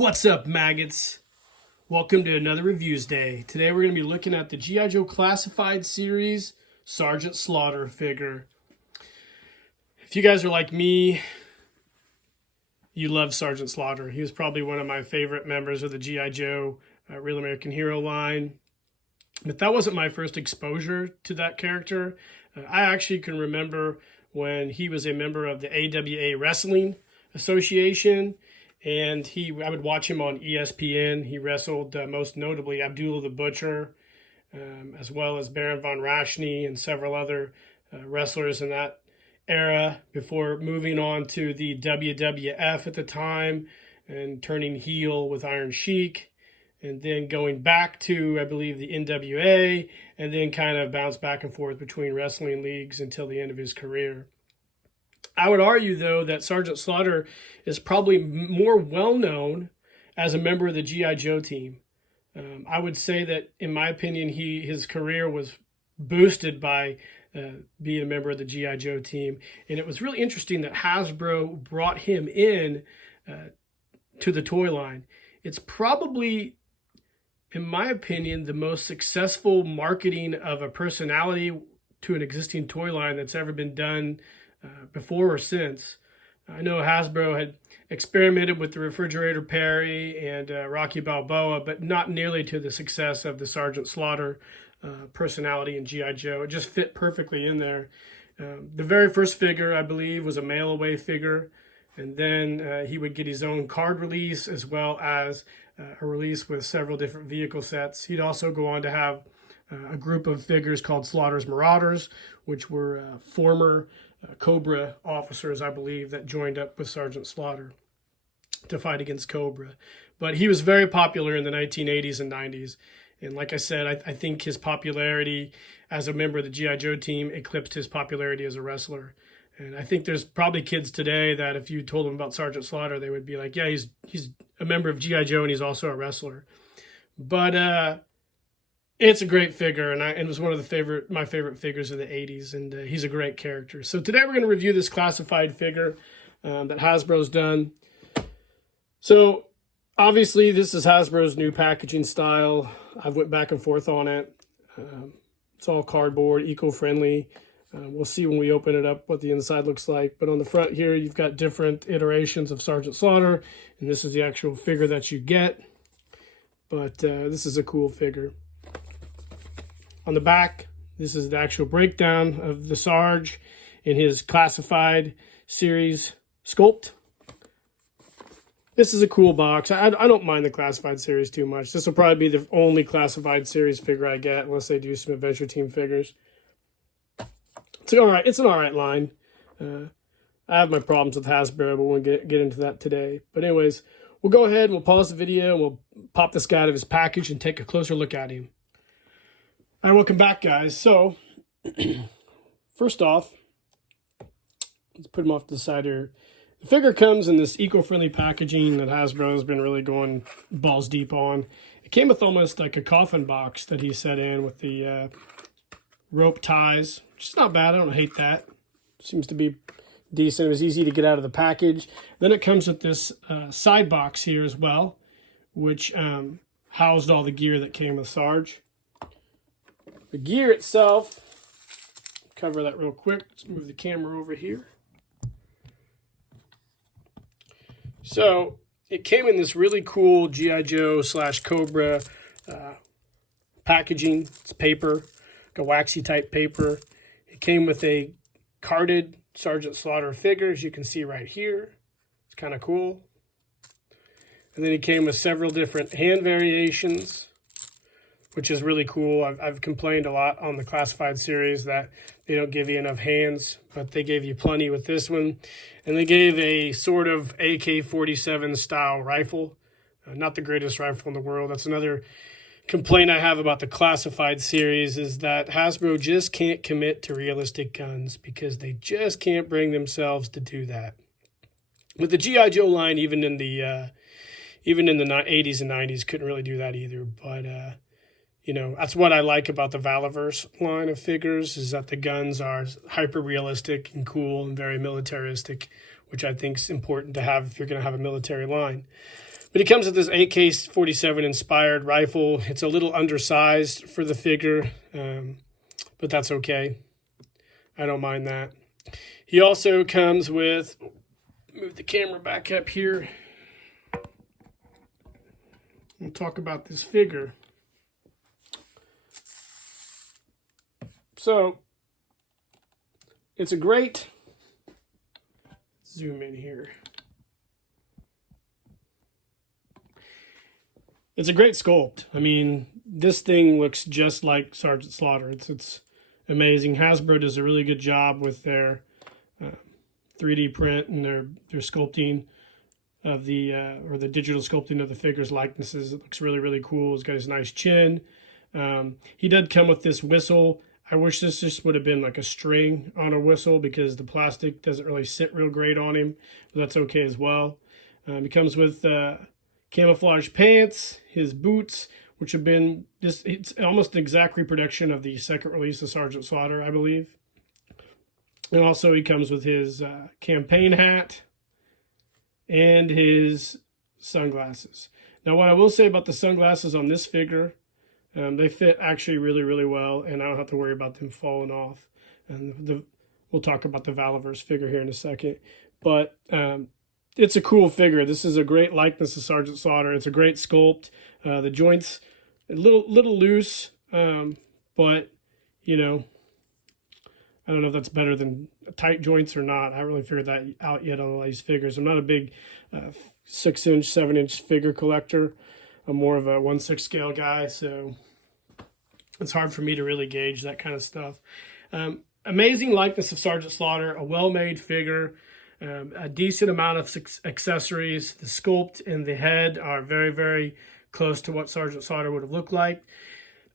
What's up, maggots? Welcome to another Reviews Day. Today we're going to be looking at the G.I. Joe Classified series Sgt Slaughter figure. If you guys are like me, you love Sgt Slaughter. He was probably one of my favorite members of the G.I. Joe Real American Hero line. But that wasn't my first exposure to that character. I actually can remember when he was a member of the AWA Wrestling Association. And I would watch him on ESPN. He wrestled most notably Abdullah the Butcher, as well as Baron von Raschny and several other wrestlers in that era before moving on to the WWF at the time and turning heel with Iron Sheik, and then going back to, I believe, the NWA, and then kind of bounced back and forth between wrestling leagues until the end of his career. I would argue, though, that Sgt Slaughter is probably more well-known as a member of the G.I. Joe team. I would say that, in my opinion, his career was boosted by being a member of the G.I. Joe team. And it was really interesting that Hasbro brought him in to the toy line. It's probably, in my opinion, the most successful marketing of a personality to an existing toy line that's ever been done before or since. I know Hasbro had experimented with the Refrigerator Perry and Rocky Balboa, but not nearly to the success of the Sgt Slaughter personality in G.I. Joe. It just fit perfectly in there. The very first figure, I believe, was a mail-away figure, and then he would get his own card release as well as a release with several different vehicle sets. He'd also go on to have a group of figures called Slaughter's Marauders, which were former Cobra officers, I believe, that joined up with Sgt Slaughter to fight against Cobra. But he was very popular in the 1980s and 90s. And like I said, I think his popularity as a member of the G.I. Joe team eclipsed his popularity as a wrestler. And I think there's probably kids today that if you told them about Sgt Slaughter, they would be like, yeah, he's a member of G.I. Joe and he's also a wrestler. But it's a great figure, and it was one of my favorite figures of the 80s, and he's a great character. So today we're going to review this classified figure that Hasbro's done. So obviously this is Hasbro's new packaging style. I've went back and forth on it. It's all cardboard, eco-friendly. We'll see when we open it up what the inside looks like. But on the front here, you've got different iterations of Sgt Slaughter, and this is the actual figure that you get. But this is a cool figure. On the back, this is the actual breakdown of the Sarge in his Classified series sculpt. This is a cool box. I don't mind the Classified series too much. This will probably be the only Classified series figure I get unless they do some Adventure Team figures. It's all right. It's an all right line. I have my problems with Hasbro, but we'll get into that today. But anyways, we'll go ahead and we'll pause the video and we'll pop this guy out of his package and take a closer look at him. All right, welcome back, guys. So, first off, let's put him off to the side here. The figure comes in this eco-friendly packaging that Hasbro has been really going balls deep on. It came with almost like a coffin box that he set in with the rope ties, which is not bad. I don't hate that. Seems to be decent. It was easy to get out of the package. Then it comes with this side box here as well, which housed all the gear that came with Sarge. The gear itself, cover that real quick. Let's move the camera over here. So it came in this really cool G.I. Joe / Cobra packaging. It's paper, like a waxy type paper. It came with a carded Sgt Slaughter figure, as you can see right here. It's kind of cool. And then it came with several different hand variations, which is really cool. I've complained a lot on the Classified series that they don't give you enough hands, but they gave you plenty with this one. And they gave a sort of AK-47 style rifle. Not the greatest rifle in the world. That's another complaint I have about the Classified series, is that Hasbro just can't commit to realistic guns because they just can't bring themselves to do that. With the G.I. Joe line, even in the 80s and 90s, couldn't really do that either. But You know, that's what I like about the Valaverse line of figures, is that the guns are hyper realistic and cool and very militaristic, which I think is important to have if you're going to have a military line. But it comes with this AK-47 inspired rifle. It's a little undersized for the figure, but that's okay. I don't mind that. He also comes with, move the camera back up here. We'll talk about this figure. So, it's a great, zoom in here. It's a great sculpt. I mean, this thing looks just like Sgt Slaughter. It's amazing. Hasbro does a really good job with their 3D print and their sculpting of the or the digital sculpting of the figures' likenesses. It looks really, really cool. He's got his nice chin. He did come with this whistle. I wish this just would have been like a string on a whistle, because the plastic doesn't really sit real great on him, but that's okay as well. He comes with camouflage pants, his boots, which have been this, it's almost an exact reproduction of the second release of Sgt Slaughter, I believe. And also he comes with his campaign hat and his sunglasses. Now, what I will say about the sunglasses on this figure, they fit actually really, really well, and I don't have to worry about them falling off. And we'll talk about the Valaverse figure here in a second. But it's a cool figure. This is a great likeness of Sgt Slaughter. It's a great sculpt. The joints a little loose, but you know, I don't know if that's better than tight joints or not. I haven't really figured that out yet on all these figures. I'm not a big 6-inch, 7-inch figure collector. I'm more of a 1/6 scale guy, so it's hard for me to really gauge that kind of stuff. Amazing likeness of Sgt Slaughter, a well-made figure, a decent amount of accessories. The sculpt and the head are very, very close to what Sgt Slaughter would have looked like.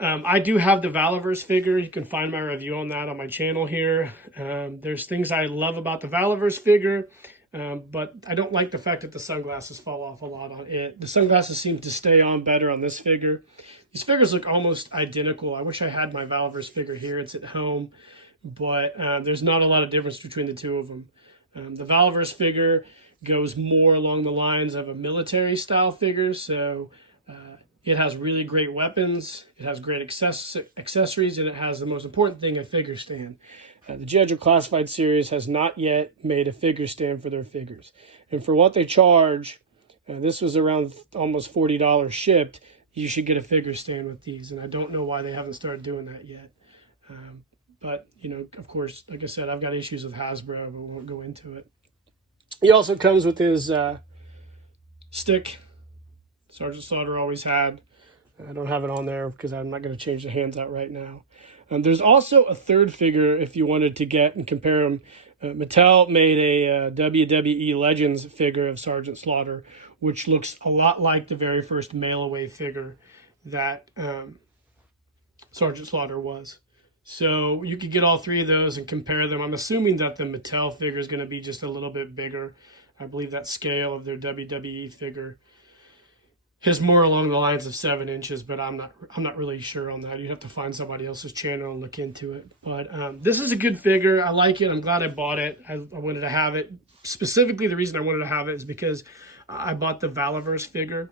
I do have the Valaverse figure. You can find my review on that on my channel here. There's things I love about the Valaverse figure, but I don't like the fact that the sunglasses fall off a lot on it. The sunglasses seem to stay on better on this figure. These figures look almost identical. I wish I had my Valaverse figure here. It's at home, but there's not a lot of difference between the two of them. The Valaverse figure goes more along the lines of a military style figure, so it has really great weapons, it has great accessories, and it has the most important thing, a figure stand. The G.I. Joe Classified series has not yet made a figure stand for their figures. And for what they charge, this was around almost $40 shipped, you should get a figure stand with these. And I don't know why they haven't started doing that yet. But, you know, of course, like I said, I've got issues with Hasbro, but we won't go into it. He also comes with his stick. Sgt Slaughter always had. I don't have it on there because I'm not going to change the hands out right now. There's also a third figure if you wanted to get and compare them. Mattel made a WWE Legends figure of Sgt Slaughter, which looks a lot like the very first mail-away figure that Sgt Slaughter was. So you could get all three of those and compare them. I'm assuming that the Mattel figure is going to be just a little bit bigger. I believe that scale of their WWE figure is more along the lines of 7 inches, but I'm not really sure on that. You'd have to find somebody else's channel and look into it. But this is a good figure. I like it. I'm glad I bought it. I wanted to have it. Specifically, the reason I wanted to have it is because I bought the Valaverse figure,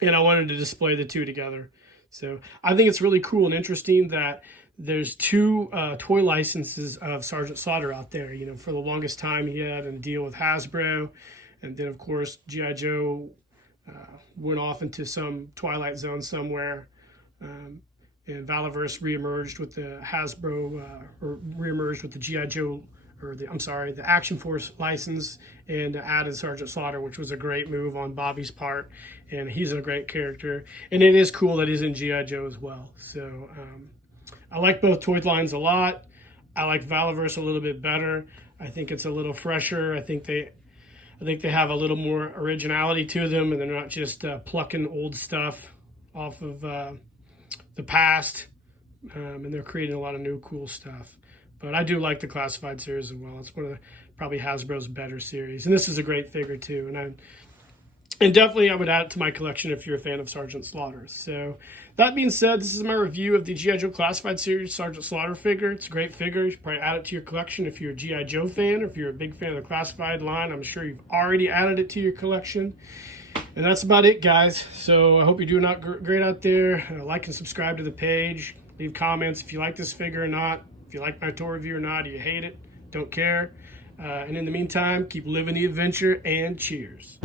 and I wanted to display the two together. So I think it's really cool and interesting that there's two toy licenses of Sgt Slaughter out there. You know, for the longest time, he had a deal with Hasbro, and then, of course, G.I. Joe went off into some Twilight Zone somewhere, and Valaverse reemerged with the Hasbro, or reemerged with the G.I. Joe, or the Action Force license, and added Sgt Slaughter, which was a great move on Bobby's part, and he's a great character, and it is cool that he's in G.I. Joe as well. So I like both toy lines a lot. I like Valaverse a little bit better. I think it's a little fresher. I think they have a little more originality to them, and they're not just plucking old stuff off of the past, and they're creating a lot of new cool stuff. But I do like the Classified series as well. It's one of the, probably Hasbro's better series, and this is a great figure too. And And definitely I would add it to my collection if you're a fan of Sgt Slaughter. So that being said, this is my review of the G.I. Joe Classified series Sgt Slaughter figure. It's a great figure. You should probably add it to your collection if you're a G.I. Joe fan, or if you're a big fan of the Classified line. I'm sure you've already added it to your collection. And that's about it, guys. So I hope you're doing great out there. Like and subscribe to the page. Leave comments if you like this figure or not. If you like my toy review or not. Do you hate it? Don't care. And in the meantime, keep living the adventure, and cheers.